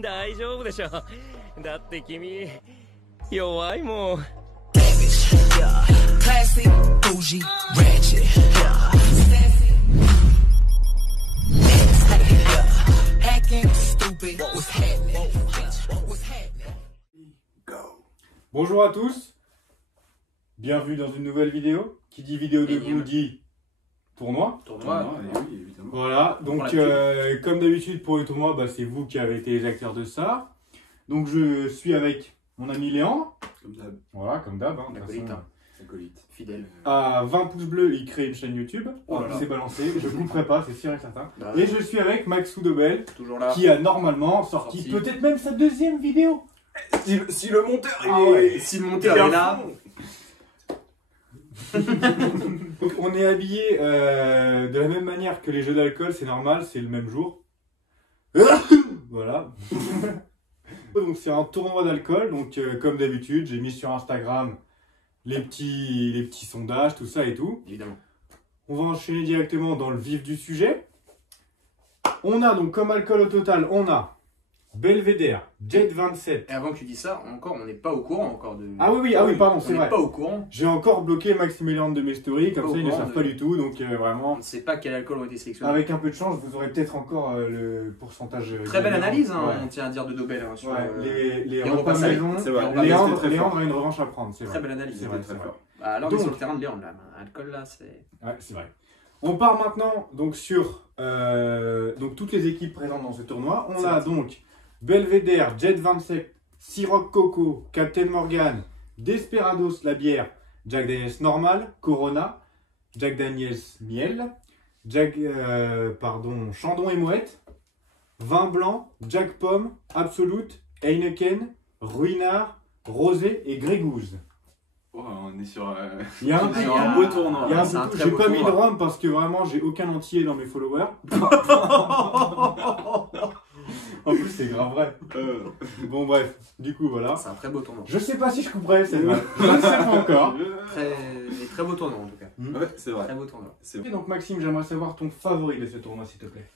大丈夫でしょ。だって君弱いもん。Classy, bougie, ratchet. Hacking, stupid. What's happening? What's happening? Bonjour à tous, bienvenue dans une nouvelle vidéo. Qui dit vidéo de vous dit tournoi. Oui, évidemment. Voilà, donc comme d'habitude pour les tournois, c'est vous qui avez été les acteurs de ça. Donc je suis avec mon ami Léandre. Comme d'hab. Voilà, comme d'hab. Hein, Acolyte. Fidèle. À 20 pouces bleus, il crée une chaîne YouTube. Oh là là. C'est balancé, je ne couperai pas, c'est sûr et certain. Bah, Et je suis avec Max Soudobel, toujours là. qui a normalement sorti peut-être même sa deuxième vidéo. Si le monteur Si le monteur est là. Donc on est habillé de la même manière que les jeux d'alcool, c'est normal, c'est le même jour. Voilà. Donc c'est un tournoi d'alcool, donc comme d'habitude, j'ai mis sur Instagram les petits sondages, tout ça et tout. Évidemment. On va enchaîner directement dans le vif du sujet. On a donc comme alcool au total, on a Belvedere, Jet 27. Et avant que tu dises ça, encore, on n'est pas au courant encore de. Ah oui, pardon, c'est On vrai. n'est pas au courant. J'ai encore bloqué Maximilien de mes stories, comme Pas ça au ils ne courant savent de- pas du tout, donc On vraiment, ne sait pas quel alcool ont été sélectionnés. avec un peu de chance, vous aurez peut-être encore le pourcentage. Très belle gagnant. analyse, hein, Ouais. on tient à dire de Dobel. Hein, sur, Ouais, les les repas repas salés. maison, C'est vrai. Léandre a une revanche à prendre, c'est Très vrai. belle analyse. C'est vrai, très c'est vrai. fort. Bah, là, on est sur Donc- le terrain de Léon, là. Alcool, là, c'est. Ouais, c'est vrai. On part maintenant donc sur donc toutes les équipes présentes dans ce tournoi. On a donc Belvedere, Jet 27, Ciroc Coco, Captain Morgan, Desperados la bière, Jack Daniels normal, Corona, Jack Daniels miel, Chandon et mouette, vin blanc, Jack Pomme, Absolute, Heineken, Ruinard, Rosé et Grégouze. Oh, on est sur Il y a un, Il y a un beau tournoi. il y a un c'est un peu tout. très J'ai beau pas mis de tournoi. rhum parce que vraiment j'ai aucun entier dans mes followers. En plus c'est grave vrai. Bon bref, du coup voilà. C'est un très beau tournoi. Je sais pas si je couperai, c'est vrai. Je ne sais pas encore. Très beau tournoi, en tout cas. Ouais, c'est vrai. Très beau tournoi. C'est Et donc Maxime, j'aimerais savoir ton favori de ce tournoi s'il te plaît.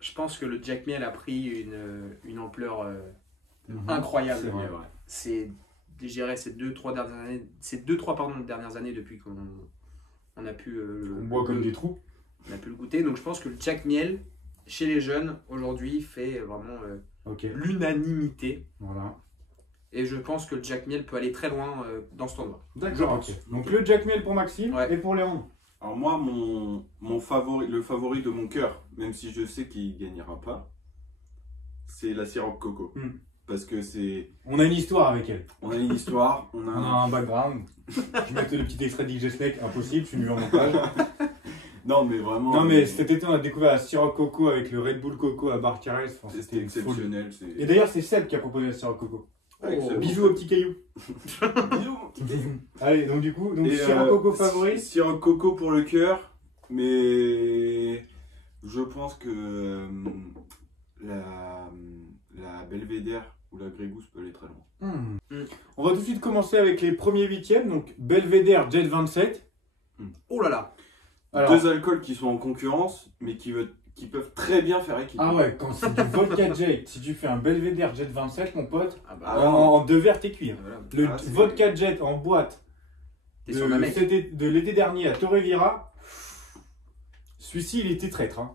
Je pense que le Jack Miel a pris une ampleur C'est incroyable. vrai. C'est, je dirais, ces 2-3 dernières années depuis qu'on a pu On boit comme des trous. on a pu le goûter. Donc je pense que le Jack Miel chez les jeunes aujourd'hui fait vraiment Ok, l'unanimité. voilà. Et je pense que le Jack Miel peut aller très loin dans ce tournoi. D'accord, ok. Donc le Jack Miel pour Maxime Ouais. et pour Léon. Alors moi, mon favori, le favori de mon cœur, même si je sais qu'il gagnera pas, c'est la Ciroc Coco. Parce que c'est, On a une histoire avec elle. on a une histoire, on a On a un background. Je mettais le petit extrait d'XG Snake, impossible, je suis mis en montage. Non mais vraiment. Non mais cet été on a découvert la Ciroc Coco avec le Red Bull Coco à Barcarès. Enfin, c'était c'était folie. exceptionnel. Et d'ailleurs c'est Seb qui a proposé la Ciroc Coco. Bisous au petit caillou. Allez, donc du coup, Ciroc Coco favori. Ciroc Coco pour le cœur, mais je pense que la Belvedere ou la Grégouze peut aller très loin. On va tout de suite commencer avec les premiers huitièmes. Donc Belvedere Jet 27. Oh là là. Alors, Deux alcools qui sont en concurrence, mais qui peuvent très bien faire équipe. ah ouais, quand c'est du vodka Jet, si tu fais un Belvedere Jet 27, mon pote, Ah bah, Ah, en deux verres t'es cuit. voilà. Le Ah, c'est- vodka Jet en boîte T'es sur la mec. de l'été dernier à Torrevieja, celui-ci il était traître. Hein.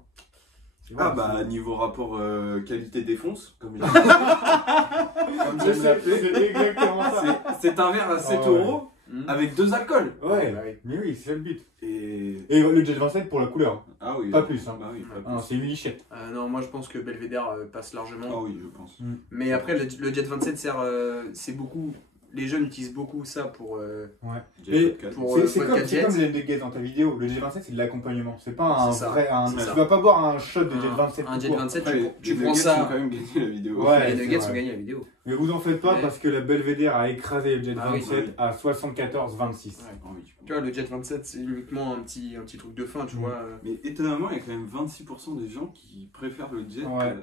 C'est vrai, Ah bah niveau rapport qualité défonce, comme il je sais, c'est exactement ça. c'est un verre à 7 Ah ouais. euros avec deux alcools. Ouais, Bah oui. mais oui, c'est ça le but. Et Et le Jet 27 pour la couleur. ah oui, Pas plus, hein. Bah oui, pas Ah, plus. c'est une lichette. Non, moi je pense que Belvedere passe largement. Ah oui, je pense. Mais après, le Jet 27 sert. C'est beaucoup. Les jeunes utilisent beaucoup ça pour. Jet Et vodka. pour C'est vodka comme, Jet. comme les Jet dans ta vidéo. Le Jet 27 c'est de l'accompagnement. C'est pas un C'est ça. vrai. C'est Tu ça. vas pas boire un shot de Jet 27. Un tout Jet court. 27, Après, tu les prends Nuggets ça. ont quand même gagné la vidéo. Ouais. Les c'est Nuggets vrai. ont gagné la vidéo. Mais vous en faites pas Ouais. parce que la Belvedere a écrasé le Jet Ah oui. 27 à 74-26. Ouais. Ah oui, Tu vois, le Jet 27, c'est uniquement un petit truc de fin, tu vois. mais étonnamment, il y a quand même 26% des gens qui préfèrent le jet Ouais.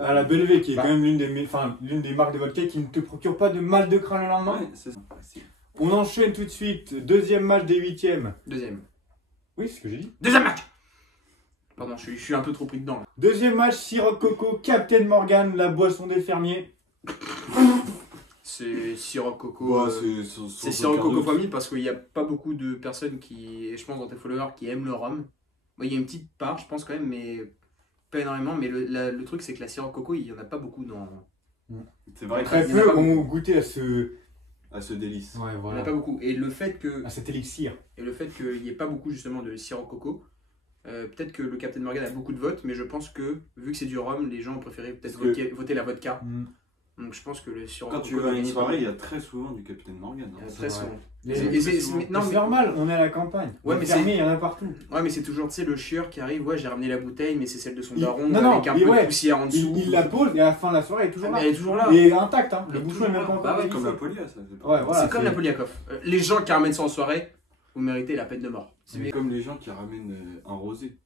À la Belvé qui est Bah. quand même l'une des marques de vodka qui ne te procure pas de mal de crâne le lendemain. Ouais, c'est ça. Si. On enchaîne tout de suite. Deuxième match des huitièmes. Deuxième. Oui, c'est ce que j'ai dit. Deuxième match. Pardon, je suis un peu trop pris dedans. Là. Deuxième match, Ciroc Coco, Captain Morgan, la boisson des fermiers. C'est Ciroc Coco. Ouais, c'est Ciroc Coco famille parce qu'il n'y a pas beaucoup de personnes qui, je pense, dans tes followers qui aiment le rhum. Moi, il y a une petite part, je pense quand même, mais pas énormément. Mais le truc, c'est que la Ciroc Coco, il n'y en a pas beaucoup dans. C'est vrai Très il y en a peu pas ont goûté à ce. à ce délice. Ouais, Il n'y en voilà. a pas beaucoup. Et le fait À cet élixir. qu'il n'y ait pas beaucoup justement de Ciroc Coco, peut-être que le Captain Morgan a beaucoup de votes, mais je pense que vu que c'est du rhum, les gens ont préféré peut-être Parce que- voter la vodka. Mm. Donc je pense que le Ciroc Quand Coco. tu vas à une gagne pas soirée, il mal. y a très souvent du Captain Morgan. Il y en a hein. très C'est vrai. souvent. Et- Et c'est- souvent. non, C'est mais- normal, on est à la campagne. Ouais, Les mais fermiers, il y en a partout. Ouais, mais c'est toujours, tu sais, le chieur qui arrive, ouais, j'ai ramené la bouteille, mais c'est celle de son Il- daron, non, non, avec un mais peu ouais, de poussière en dessous. Il la pose et à la fin de la soirée, elle est toujours là. Elle est toujours là. Et intacte, hein. Elle Le est bouchon toujours est même là. pas encore Bah ouais, glissé. Comme la polia, ça. C'est pas- Ouais, voilà. C'est comme la Poliakov. Les gens qui ramènent ça en soirée, vous méritez la peine de mort. C'est comme les gens qui ramènent un rosé.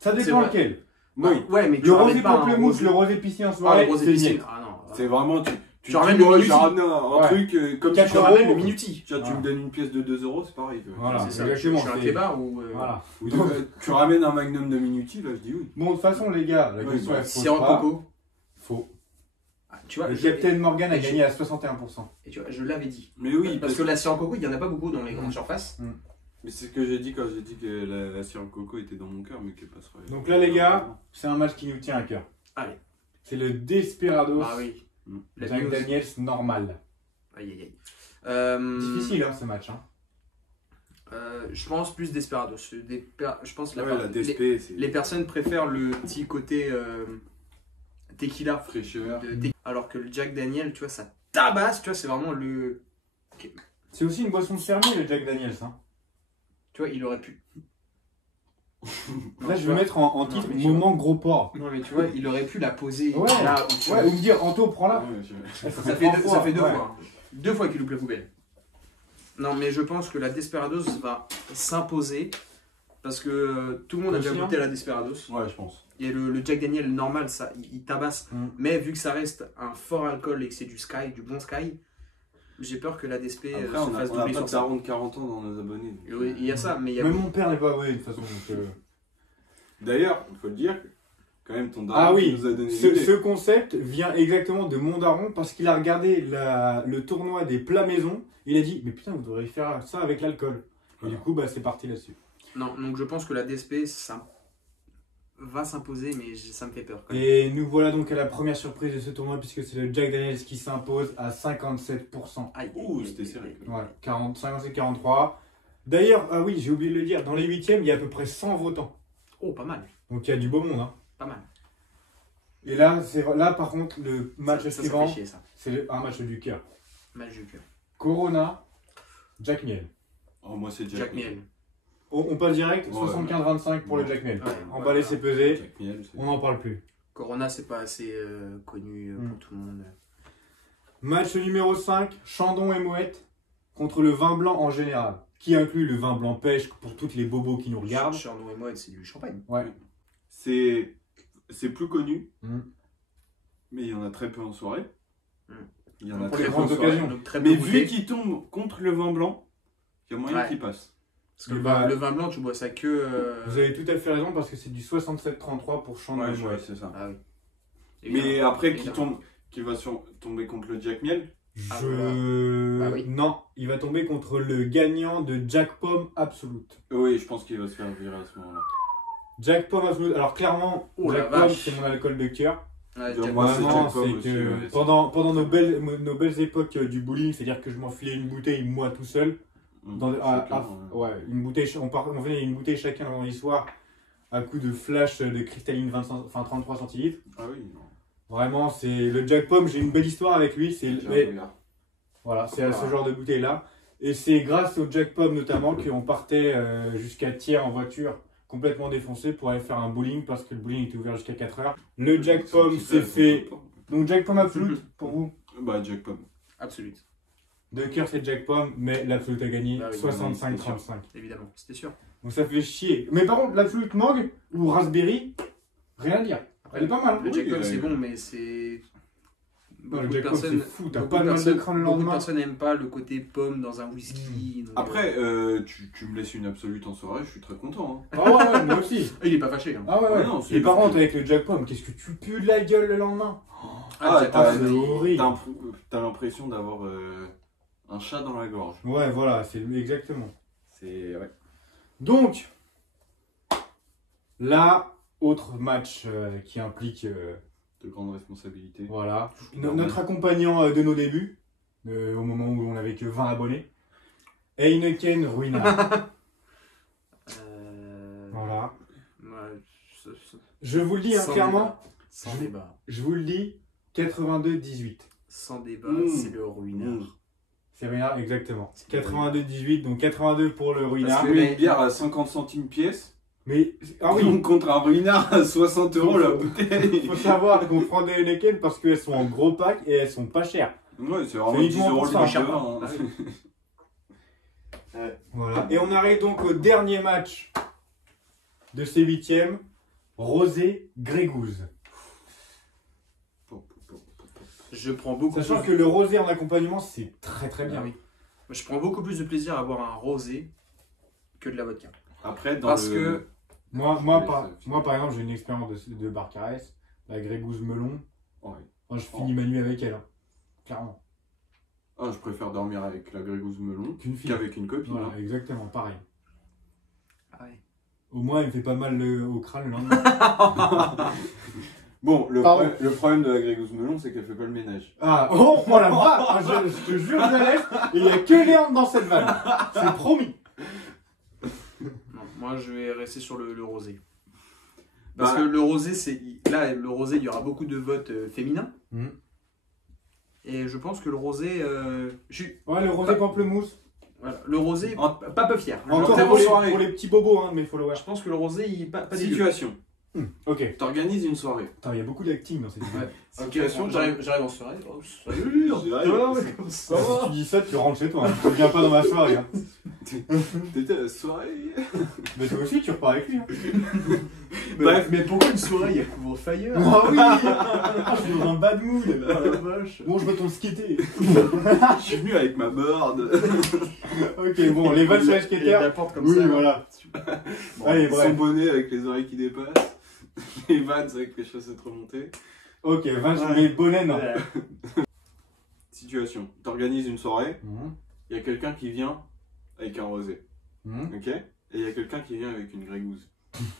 Ça C'est dépend vrai. lequel. Oui. Ouais, mais tu Le ramènes rosé pas un pamplemousse, rosé- le rosé piscine en Ah, soirée, le rosé c'est piscine. niette. Ah non. C'est vraiment. Tu ramènes dis, le ouais, minuti. j'ai ramené un Ouais. truc comme Quatre Tu euros. ramènes le minuti. Tu vois, tu Voilà. me donnes une pièce de 2 euros, c'est pareil. tu vois. Voilà. C'est ça. exactement, Je suis un c'est- clébard ou. Voilà. Ou tu ramènes un magnum de minuti, là je dis oui. Bon, de toute façon, les gars, la Oui, question bah, elle se pose Sirop pas. Coco. Faux. Ah, tu vois, Le je- Captain Morgan a et je- gagné à 61%. et tu vois, je l'avais dit. Mais oui, Parce que la Sirop Coco, il n'y en a pas beaucoup dans les grandes surfaces. mais c'est ce que j'ai dit quand j'ai dit que la Sirop Coco était dans mon cœur, mais qu'elle passerait. Donc là, les gars, c'est un match qui nous tient à cœur. Allez. C'est le Desperados Ah oui. La Jack news. Daniels normal. Aïe aïe aïe. Difficile, hein, ce match. Hein. Je pense plus Desperados. Je pense Ouais, la les, DSP, c'est les personnes préfèrent le petit côté tequila. fraîcheur. Alors que le Jack Daniel, tu vois, ça tabasse. Tu vois, c'est vraiment le. C'est aussi une boisson de fermier, le Jack Daniels. Hein. Tu vois, il aurait pu. Là, tu je vais vois. mettre en Non, titre mais tu moment gros porc. Non, mais tu vois, il aurait pu la poser Ouais. là. Où, tu Ouais, vois, ou me dire, Anto, prends-la. Ouais, Ça ça fait deux, ça fait deux ouais. fois. 2 fois qu'il loupe la poubelle. Non, mais je pense que la Desperados va s'imposer. Parce que tout le monde a déjà Aussi, goûté la Desperados. Ouais, je pense. Et le Jack Daniel normal, ça, il tabasse. Mm. Mais vu que ça reste un fort alcool et que c'est du Sky, du bon Sky, j'ai peur que la DSP Après, se on fasse a doubler pas sur de ça. daron de 40 ans dans nos abonnés. donc, Oui, il y a ça, mais il y a. Même mon père n'est pas abonné de toute façon. Donc, D'ailleurs, il faut le dire, quand même, ton daron Ah oui, nous a donné ce, une idée. ce concept vient exactement de mon daron parce qu'il a regardé le tournoi des plats maison. Il a dit, mais putain, vous devriez faire ça avec l'alcool. Et du coup, bah, c'est parti là-dessus. Non, donc je pense que la DSP, ça va s'imposer, mais ça me fait peur. Quand même. Et nous voilà donc à la première surprise de ce tournoi puisque c'est le Jack Daniels qui s'impose à 57%. Aïe, Ouh, aïe, c'était aïe, serré. aïe. Ouais, 57-43. D'ailleurs, ah oui, j'ai oublié de le dire, dans les huitièmes, il y a à peu près 100 votants. Oh, pas mal, Donc il y a du beau monde. Hein. pas mal. Et là, là, par contre, le match ça, ça suivant, fait chier, ça. c'est un match du cœur. Match du cœur. Corona, Jack Miel. Oh, moi, c'est Jack Miel. On passe direct, Ouais, 75-25 pour le ouais. Jack Miel. Ouais, Emballé, ouais. c'est pesé, Jack Miel, c'est- on n'en parle plus. Corona, c'est pas assez connu pour tout le monde. Match numéro 5, Chandon et Moët contre le vin blanc en général, qui inclut le vin blanc pêche pour toutes les bobos qui nous regardent. Chardonnay et moi, c'est du champagne. Ouais. C'est plus connu, Mm. mais il y en a très peu en soirée. Mm. Il y en a Pour très les peu en grandes soirée. occasions. Donc très Mais peu vu goûté. qu'il tombe contre le vin blanc, il y a moyen Ouais. qu'il passe. Parce que Bah, le vin blanc, tu bois ça que. Vous avez tout à fait raison parce que c'est du 67-33 pour Chandon et Moët. c'est ça. Ah oui. Mais Évidemment. après, qui Évidemment. tombe, qui va tomber contre le Jack Miel, Ah, Je... Bah oui. Non, il va tomber contre le gagnant de Jack Pomme Absolute. oui, je pense qu'il va se faire virer à ce moment-là. Jack Pomme Absolute, alors clairement, Oh la Jack Pomme vache. c'est mon alcool de cœur. Ouais, Donc, Jack moi, Pomme, c'est Vraiment, Jack Pomme c'est aussi, que ouais, pendant nos belles époques du bowling, c'est-à-dire que je m'enfilais une bouteille moi tout seul. Dans, Chacun, ouais, une bouteille, on faisait une bouteille chacun le vendredi soir à coup de flash de cristalline 33 centilitres. Ah oui, non. Vraiment, c'est le Jack Pomme, j'ai une belle histoire avec lui. Regarde. Voilà, c'est à ce genre de bouteille-là. Et c'est grâce au Jack Pomme notamment qu'on partait jusqu'à Thiers en voiture, complètement défoncé pour aller faire un bowling parce que le bowling était ouvert jusqu'à 4h. Le Jack Pomme s'est fait. Donc Jack Pomme Absolute pour vous. Bah, Jack Pomme. Absolute, De cœur, c'est Jack Pomme, mais l'Absolute a gagné Bah oui, 65-35. évidemment, c'était sûr. Donc ça fait chier. Mais par contre, l'Absolute Mangue ou Raspberry, rien à dire. Elle est pas mal. Le Oui, Jack Pomme, ouais. c'est bon, mais c'est. Non, le beaucoup de Jack Pop, c'est personnes, fou. T'as beaucoup pas de mal de personnes- crâne le beaucoup de lendemain. personnes n'aiment pas le côté pomme dans un whisky. donc, Après, tu me laisses une absolue en soirée, je suis très content. Hein. Ah ouais, moi aussi. il est pas fâché. Hein. Ah ouais, ouais. Ouais, non, c'est- Et par contre, avec le Jack Pop, qu'est-ce que tu pues de la gueule le lendemain? Ah, t'as- c'est horrible. t'as l'impression d'avoir un chat dans la gorge. Ouais, voilà, c'est exactement. C'est. Ouais. Donc, là, autre match qui implique De grandes responsabilités. voilà, Normal. notre accompagnant de nos débuts, au moment où on n'avait que 20 abonnés, Heineken Ruinard. Voilà. Ouais, Je vous le dis hein, sans clairement, débat. Sans débat. je vous le dis, 82-18. Sans débat, Mmh. c'est le ruinard. Mmh. C'est Ruinard, exactement. C'est le 82-18, donc 82 pour le Ruinard. Parce que une bière à 50 centimes pièce, Mais, ah oui, contre un ruinard à 60 € la bouteille. il faut savoir qu'on prend des Heineken parce qu'elles sont en gros pack et elles sont pas chères. Ouais, c'est vraiment C'est 10 uniquement € pour le ça, litre. cher pas. hein. Ah oui. Voilà. Et on arrive donc au dernier match de ces huitièmes, Rosé Grégouze. Je prends beaucoup Sachant que plus... le rosé en accompagnement, c'est très très bien. Ah oui. Je prends beaucoup plus de plaisir à boire un rosé que de la vodka. Après, dans Parce le... que Moi, Oui, ça- par exemple, j'ai une expérience de Barcarès, la Grégouze Melon. Ouais. Moi, je finis ma nuit avec elle. Hein. Clairement. Ah, je préfère dormir avec la grégouze melon Qu'une fille. qu'avec une copine. Voilà, hein. exactement, pareil. Ah ouais. Au moins, elle me fait pas mal au crâne le lendemain. Bon, Pardon. le problème de la grégouze melon, c'est qu'elle fait pas le ménage. Ah, oh la vache ah, je te jure, Zanès, il n'y a que Léandre dans cette vanne. C'est promis. Non, moi je vais rester sur le rosé. Parce Bah, que le rosé, c'est. Là, le rosé, il y aura beaucoup de votes féminins. Mhm. Et je pense que le rosé. Ouais, le rosé pamplemousse. Voilà. Le rosé, En- pas peu fier. Encore très pour les, bonne soirée. pour les petits bobos, hein, mes followers. Je pense que le rosé, il pas dégueu. situation. Ok. T'organises une soirée. Attends, il y a beaucoup d'acting dans cette vidéo. Ouais. Situation, J'arrive en soirée. Oh, salut, J'arrive. ça Si va. tu dis ça, tu rentres chez toi. Hein. Tu viens pas dans ma soirée. Hein. T'étais à la soirée. Mais toi aussi, tu repars avec lui. Hein. Bref. Mais pourquoi une soirée, il y a couvre-fire? Ah oui ah, je suis dans un bad mood. Oh la vache. Bon, je retourne skater. Je suis venu avec ma board. Ok, bon, les vannes sur les Et skaters. la porte comme Oui, ça. voilà. Bon, Allez, Son bref. bonnet avec les oreilles qui dépassent. Les vannes avec les chaussettes remontées. Ok, vannes sur Ouais. les bonnets, non. voilà. Situation. T'organises une soirée. Mhm. Il y a quelqu'un qui vient avec un rosé. Mhm. Ok? Et il y a quelqu'un qui vient avec une grégouze.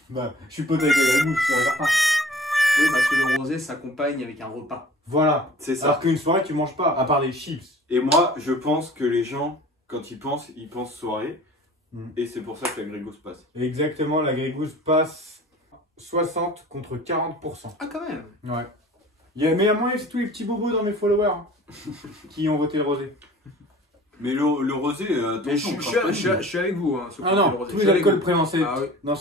Bah, je suis pote avec la grégousse, c'est certain. Oui, parce que le rosé s'accompagne avec un repas. Voilà. C'est ça. Alors qu'une soirée, tu manges pas, à part des chips. Et moi, je pense que les gens, quand ils pensent soirée. Mm. Et c'est pour ça que la grégousse passe. Exactement, la grégousse passe 60 contre 40%. Ah, quand même. Ouais. Mais à moi, c'est tous les petits bobos dans mes followers hein, qui ont voté le rosé. Mais le rosé, Mais attention. crache pas je suis avec vous. Hein, sur Ah le non, rosé. tous Je suis les avec alcools vous. présents Ah oui. dans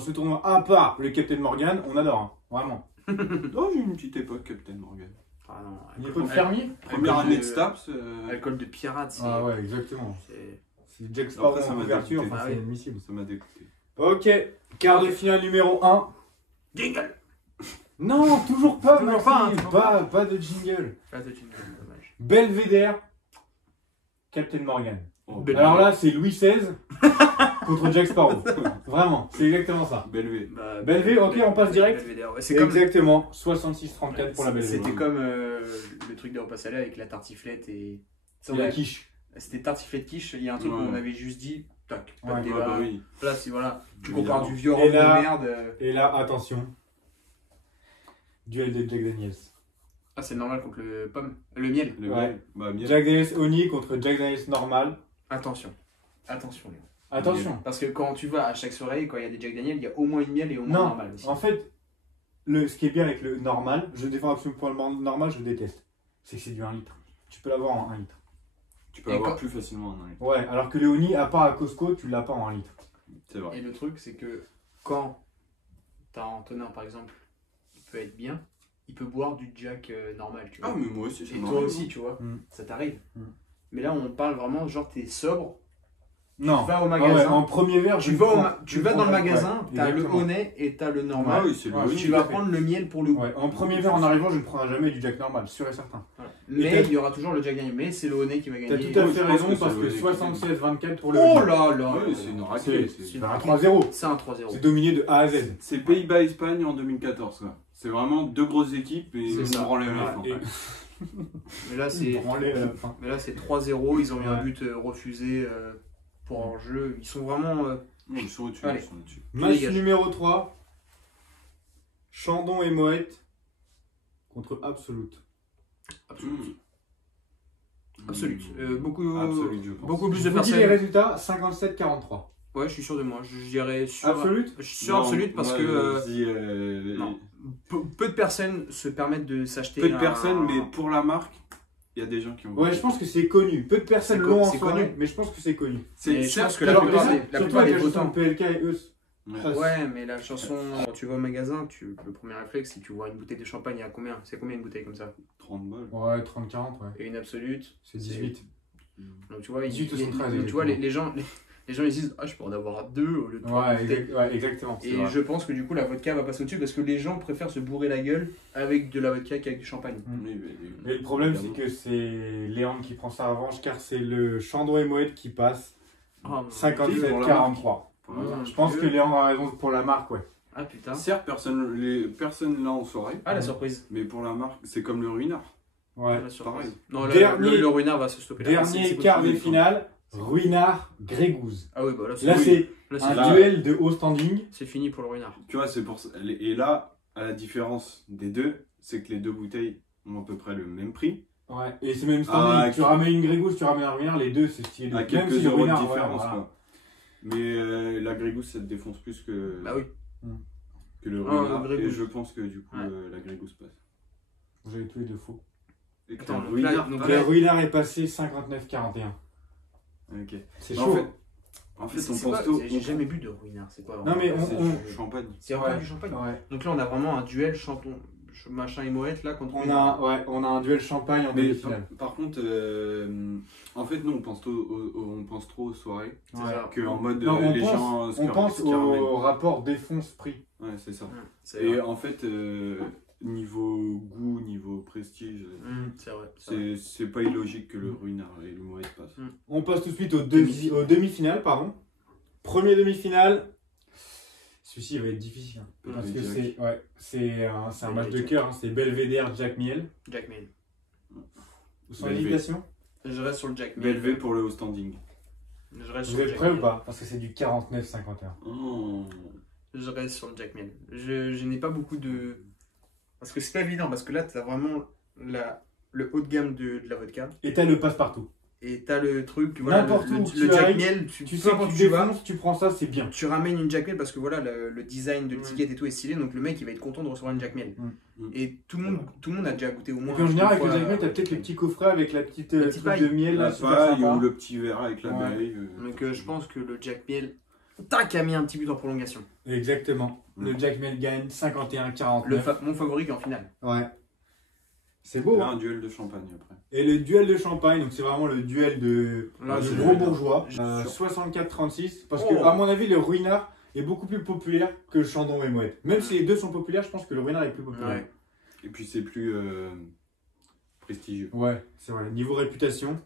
ce tournoi, à part le Captain Morgan, on adore, hein, vraiment. Oh, j'ai eu une petite époque, Captain Morgan. Ah non. Il n'y a alcool- pas de fermier Première alcool année de- de Staps. Alcool de pirate, c'est. Ah ouais, exactement. c'est- C'est Jack Sparrow Après, ça en m'a couverture, dégoûté. enfin, Ah c'est oui. inadmissible. Ça m'a dégoûté. Ok, quart de finale numéro 1. Jingle. Non, toujours pas, Toujours pas, hein, Maxime, toujours pas de jingle. Ah, c'est une dommage. Belvédère, Captain Morgan. Oh, Belvédère. Alors là, c'est Louis XVI contre Jack Sparrow. Vraiment, c'est exactement ça. Belvé. Bah, Belvé, ok, on passe direct. Belvédère, ouais, c'est comme. Exactement, 66-34 pour la Belvédère. C'était comme le truc des repas salés avec la tartiflette et. C'est la quiche. C'était tartiflette quiche. Il y a un truc Ouais. où on avait juste dit, tac, pas Ouais, de Ouais, débat. bah oui. Là, c'est voilà. Tu Évidemment. compares du vieux Et rhum de là- merde. Et là, attention. Duel de Jack Daniels. Ah, c'est normal contre le pomme. Le miel. Le Ouais. miel. Bah, miel. Jack Daniels Oni contre Jack Daniels normal. Attention. Attention, Léon. Attention. Parce que quand tu vas à chaque soirée, quand il y a des Jack Daniel, il y a au moins une miel et au moins Non, normal aussi. en fait, ce qui est bien avec le normal, je défends absolument pas le normal, je déteste. C'est que c'est du 1 litre. Tu peux l'avoir en 1 litre. Tu peux Et avoir quand- plus facilement un litre. Ouais, alors que le Oni, à part à Costco, tu l'as pas en 1 litre. C'est vrai. Et le truc, c'est que quand t'as un teneur, par exemple, il peut être bien, il peut boire du Jack normal, tu vois. Ah, mais moi aussi, ça Et m'arrive. toi aussi, tu vois, Mm. ça t'arrive. Mm. Mais là, on parle vraiment, genre, t'es sobre, Non. Tu vas au Ah ouais, magasin. en premier verre, Tu je vas, prends- tu je vas dans prends- le magasin, ouais, t'as le exactement. honey et t'as le Ah normal. oui, c'est le Ouais, oui, Tu tout vas à fait. prendre le miel pour le goût. Ouais, en premier verre, en arrivant, je ne prendrai jamais du Jack normal, sûr et certain. Voilà. Et Mais t'as- il y aura toujours le Jack Daniel. Mais c'est le honey qui va T'as gagner. tout à Oui, fait je pense raison que parce c'est que le 76-24 pour le Oh Honey. là là. Oui, c'est une C'est raclée. c'est un 3-0. C'est un 3-0. C'est dominé de A à Z. C'est Pays-Bas-Espagne en 2014. Quoi. C'est vraiment deux grosses équipes et C'est ils ça. vont branler à la Ouais. fin. Et- Mais là, c'est branlé à la fin. mais là, c'est 3-0. Ils ont eu un Ouais. but refusé pour hors-jeu. Ils sont vraiment. Non, ils sont au-dessus. Allez. Ils sont au-dessus. Match dégage. numéro 3. Chandon et Moët contre Absolute. Absolute. Absolute. Beaucoup, Absolute, je pense. beaucoup plus Je de vous dis les personnes. résultats, 57-43. Ouais, je suis sûr de moi. Je dirais sur. Absolute. Je suis sûr Non, absolute parce moi, que si, non. Peu de personnes se permettent de s'acheter. peu de un- personnes, mais pour la marque, il y a des gens qui ont. Ouais, je pense que c'est connu. Peu de personnes C'est l'ont en c'est soirée, connu. mais je pense que c'est connu. C'est Mais je certes pense que la Alors, plupart déjà, des- la surtout plupart avec des la chanson votants. PLK et eux. Ouais. Ça, Ouais, mais la chanson, quand tu vas au magasin, le premier réflexe, si tu vois une bouteille de champagne, il y a combien? C'est combien une bouteille comme ça? 30 balles. Ouais, 30-40, ouais. Et une absolute? C'est 18. Donc tu vois, 18 ou 73, donc, tu vois exactement. les gens ils disent ah je peux en avoir deux au lieu de trois Ouais, bouteilles. ouais, exactement. c'est Et vrai. je pense que du coup la vodka va passer au-dessus parce que les gens préfèrent se bourrer la gueule avec de la vodka qu'avec du champagne. Oui, Mais le problème, c'est que c'est Léandre qui prend sa revanche car c'est le Chandon et Moët qui passe Oh, mon Dieu. 57-43. Mon Je pense Dieu. que Léandre a raison pour la marque, ouais. Ah putain. Certes, personne là en soirée, Ah la surprise. mais pour la marque, c'est comme le ruinard. Ouais. La surprise. pareil. Non, Dernier- le ruinard va se stopper là. Dernier C'est quart possible. de finale, Ruinard-Grégouze. Ah oui, bah là Là, oui. c'est Là, un là- duel de haut standing. c'est fini pour le ruinard. Tu vois, c'est pour ça. Et là, à la différence des deux, c'est que les deux bouteilles ont à peu près le même prix. Ouais. Et c'est même standing. Ah, tu ramènes une Grégouze, tu ramènes un Ruinard, les deux, c'est stylé. À Même quelques si le euros de Ruinard, ouais, différence, voilà. quoi. Mais la Grégousse, ça te défonce plus que, Bah oui. que le Ah, ruinard. le Et Grégousse. je pense que du coup, Ouais. la Grégousse passe. Vous avez tous les deux faux. Et que Attends, le donc là- ruinard donc passe. Le Ruinard est passé 59-41. Ok. C'est En chaud. fait, on C'est pense quoi tout. J'ai jamais bu de ruinard, c'est quoi? Non, mais C'est on- du champagne. C'est encore Ouais. du champagne. Ouais. Donc là on a vraiment un duel machin et Moët là contre On ruinard. a un duel champagne en Mais demi-finale. par contre, en fait, nous, on pense trop aux soirées. C'est Ouais. ça. Que en mode, Non, les gens on pense se caramellent. au rapport défonce-prix. Ouais, c'est ça. C'est Et vrai. en fait, niveau goût, niveau prestige, C'est vrai. c'est vrai. c'est pas illogique que le ruinard et le Moët passent. On passe tout de suite aux demi-finales, pardon. Premier demi-finale. Celui-ci va être difficile. Hein, Petit parce que Jack. c'est un match de Jack. cœur. Hein, c'est Belvédère, Jack Miel. Jack Miel. Sans Belvé. hésitation. Je reste sur le Jack Miel. Belvé pour le haut standing. Je reste Vous sur le êtes Jack prêts ou Miel. pas? Parce que c'est du 49-51. Oh. Je reste sur le Jack Miel. Je n'ai pas beaucoup de. Parce que c'est pas évident, parce que là, tu as vraiment le haut de gamme de la vodka. Et t'as le passe-partout. Et tu as le truc, voilà, N'importe où le tu Jack arrives, Miel, Tu peu sais importe que où tu tu vas, défonces, tu prends ça, c'est bien. tu ramènes une Jack Miel parce que voilà, le design de Mm. l'étiquette et tout est stylé, donc le mec il va être content de recevoir une Jack Miel. Mm. Et tout le monde a déjà goûté au Et moins. puis en général, avec une le fois, Jack Miel, t'as peut-être les petits coffrets avec la petite La petite truc paille. de miel La là, super paille sympa. ou le petit verre avec la Ouais. baie. Donc je pense que le Jack Miel, tac, a mis un petit but en prolongation. Exactement. Mm. Le Jack Miel gagne 51-49. Mon favori qui est en finale. Ouais. C'est beau. Là, hein. un duel de champagne après. Et le duel de champagne, donc c'est vraiment le duel de Là, de c'est gros le- bourgeois. Sûr. 64-36. Parce Oh. que, à mon avis, le Ruinard est beaucoup plus populaire que le Chandon et Moët. Même si les deux sont populaires, je pense que le Ruinard est plus populaire. Ouais. Et puis c'est plus prestigieux. Ouais, c'est vrai. Niveau réputation.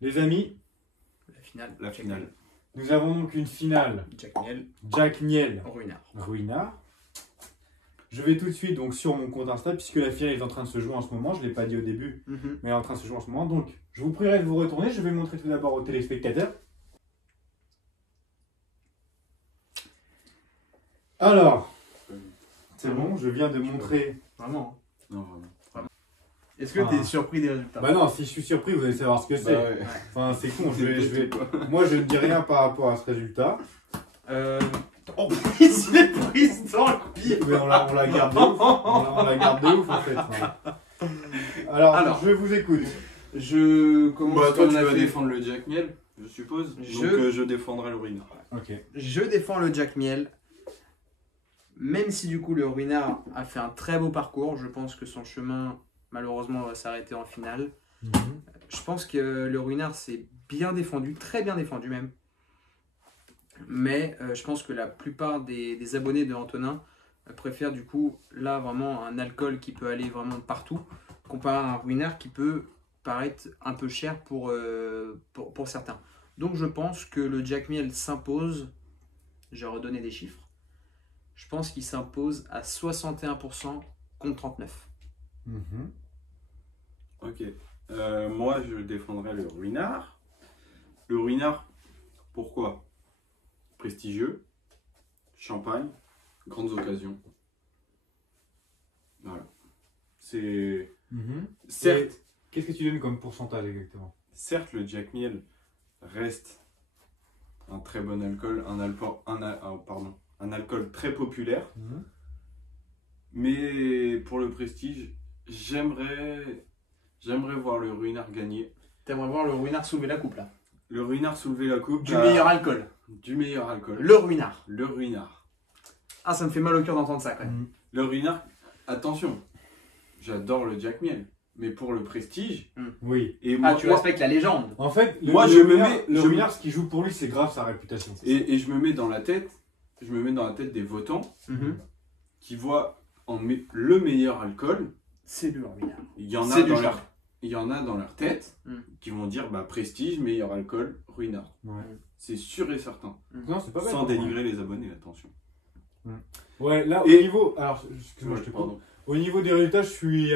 Les amis, La finale. La Jack finale. Miel. nous avons donc une finale Jack Miel, Jack Miel Ruinard. Ruinard. Je vais tout de suite donc sur mon compte Insta, puisque la finale est en train de se jouer en ce moment. Je ne l'ai pas dit au début, mais elle est en train de se jouer en ce moment. Donc, je vous prierai de vous retourner. Je vais montrer tout d'abord aux téléspectateurs. Alors, c'est bon, je viens de montrer. Vraiment. Non, vraiment. Est-ce que Ah. tu es surpris des résultats? Bah non, si je suis surpris, vous allez savoir ce que c'est. Bah ouais. Enfin, c'est con. Moi, je ne dis rien par rapport à ce résultat. Oh, il s'est pris dans le pied. Mais on la garde de ouf. On la garde de ouf en fait. hein. Alors, je vous écoute. Je commence. Bah, toi, comme tu on a vas fait. défendre le Jack Miel, je suppose. Donc, je défendrai le ruinard. Ok. Je défends le Jack Miel. Même si du coup le Ruinard a fait un très beau parcours, je pense que son chemin malheureusement va s'arrêter en finale. Je pense que le Ruinard s'est bien défendu, très bien défendu même. Mais je pense que la plupart des abonnés de Antonin préfèrent du coup là vraiment un alcool qui peut aller vraiment partout, comparé à un Ruinart qui peut paraître un peu cher pour certains. Donc je pense que le Jack Miel s'impose, je vais redonner des chiffres, je pense qu'il s'impose à 61% contre 39%. Mhm. Ok. Moi, je défendrais le Ruinart. Le Ruinart, pourquoi? Prestigieux, champagne, grandes occasions. Voilà. C'est... Mhm. Certes, Qu'est-ce que tu donnes comme pourcentage exactement? certes, le Jack Miel reste un très bon alcool, un alcool très populaire. Mhm. Mais pour le prestige, j'aimerais voir le Ruinart gagner. T'aimerais voir le Ruinart soulever la coupe là. Le Ruinart soulever la coupe Du meilleur alcool. du meilleur alcool. Le Ruinart. Le Ruinart. Ah, ça me fait mal au cœur d'entendre ça quand même. Mhm. Le Ruinart, attention, j'adore le Jack Miel, mais pour le prestige, Oui. et Ah, tu respectes la légende. En fait, Moi, je me Ruinart- mets- le je- Ruinart, ce qui joue pour lui, c'est grave sa réputation. et je me mets dans la tête, des votants qui voient le meilleur alcool. C'est le Ruinart. Il y en C'est a du dans genre. leur tête Mm. qui vont dire bah prestige, meilleur alcool, Ruinart. Ouais. C'est sûr et certain. Non, c'est pas bête. Sans hein. dénigrer les abonnés, attention. Ouais, là, Et- au niveau. Alors, excuse-moi, je te coupe. Pardon. Au niveau des résultats, je suis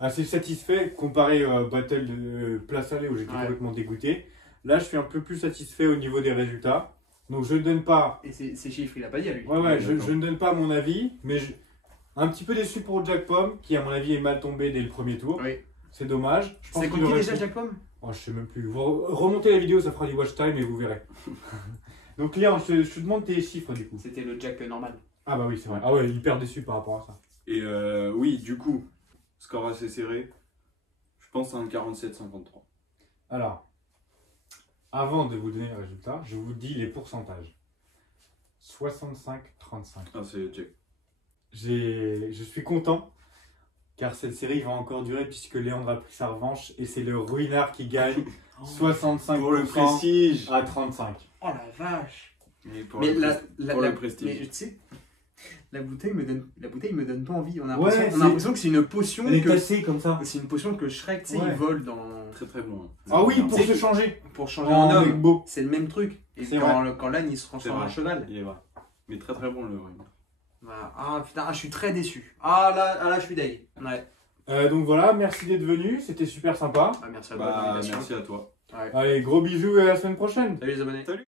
assez satisfait comparé Battle de Place Allée où j'étais Ouais. complètement dégoûté. Là, je suis un peu plus satisfait au niveau des résultats. Donc, je ne donne pas. Et ces chiffres, il a pas dit à lui. Ouais, je ne donne pas mon avis, mais un petit peu déçu pour Jack Pomme, qui, à mon avis, est mal tombé dès le premier tour. Oui. C'est dommage. Je pense C'est qu'il contre qui aurait déjà, pu- Jack Pomme? Oh, je sais même plus. Vous remontez la vidéo, ça fera du watch time et vous verrez. Donc, Léon, je te demande tes chiffres du coup. C'était le Jack normal. Ah, bah oui, c'est vrai. Ah, ouais, hyper déçu par rapport à ça. Et oui, du coup, score assez serré. Je pense à un 47-53. Alors, avant de vous donner les résultats, je vous dis les pourcentages. 65-35. Ah, c'est Jack. Je suis content, car cette série va encore durer puisque Léandre a pris sa revanche et c'est le Ruinart qui gagne 65% Pour le prestige. à 35. Oh la vache. Et pour Mais le la, pres- la, pour la- le prestige. mais tu sais, la bouteille me donne pas envie. On a Ouais, l'impression que c'est une potion Elle est que tassée comme ça. c'est une potion que Shrek, tu sais, Ouais. il vole dans Très très bon. Ah oui, Non, pour C'est- se changer. pour changer en En mec homme. beau. C'est le même truc. Et C'est quand l'âne il se c'est transforme en vrai. cheval. Il est vrai. Mais très très bon le Ruinart. Voilà. Ah putain, je suis très déçu. Là je suis deg. Ouais. Donc voilà, merci d'être venu, c'était super sympa. Ah, merci à toi pour Bah, l'invitation. merci à toi. Ouais. Allez, gros bisous et à la semaine prochaine. Salut les abonnés. Salut.